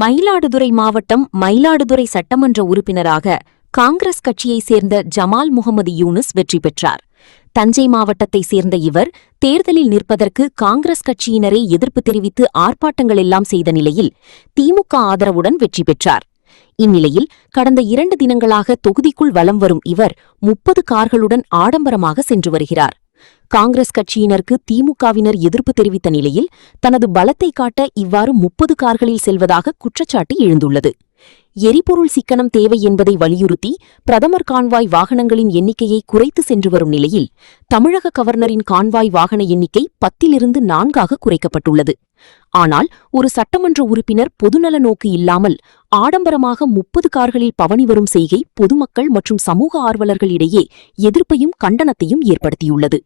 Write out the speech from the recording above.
மயிலாடுதுறை மாவட்டம் மயிலாடுதுறை சட்டமன்ற உறுப்பினராக காங்கிரஸ் கட்சியைச் சேர்ந்த ஜமால் முகமது யூனுஸ் வெற்றி பெற்றார். தஞ்சை மாவட்டத்தைச் சேர்ந்த இவர் தேர்தலில் நிற்பதற்கு காங்கிரஸ் கட்சியினரே எதிர்ப்பு தெரிவித்து ஆர்ப்பாட்டங்கள் எல்லாம் செய்த நிலையில் திமுக ஆதரவுடன் வெற்றி பெற்றார். இந்நிலையில் கடந்த 2 தினங்களாக தொகுதிக்குள் வலம் வரும் இவர் 30 கார்களுடன் ஆடம்பரமாக சென்று வருகிறார். காங்கிரஸ் கட்சியினருக்கு திமுகவினர் எதிர்ப்பு தெரிவித்த நிலையில் தனது பலத்தை காட்ட இவ்வாறு 30 கார்களில் செல்வதாக குற்றச்சாட்டு எழுந்துள்ளது. எரிபொருள் சிக்கனம் தேவை என்பதை வலியுறுத்தி பிரதமர் கான்வாய் வாகனங்களின் எண்ணிக்கையை குறைத்து சென்று வரும் நிலையில் தமிழக கவர்னரின் கான்வாய் வாகன எண்ணிக்கை 10லிருந்து 4ஆக குறைக்கப்பட்டுள்ளது. ஆனால் ஒரு சட்டமன்ற உறுப்பினர் பொதுநல நோக்கு இல்லாமல் ஆடம்பரமாக 30 கார்களில் பவனி வரும் செய்கை பொதுமக்கள் மற்றும் சமூக ஆர்வலர்களிடையே எதிர்ப்பையும் கண்டனத்தையும் ஏற்படுத்தியுள்ளது.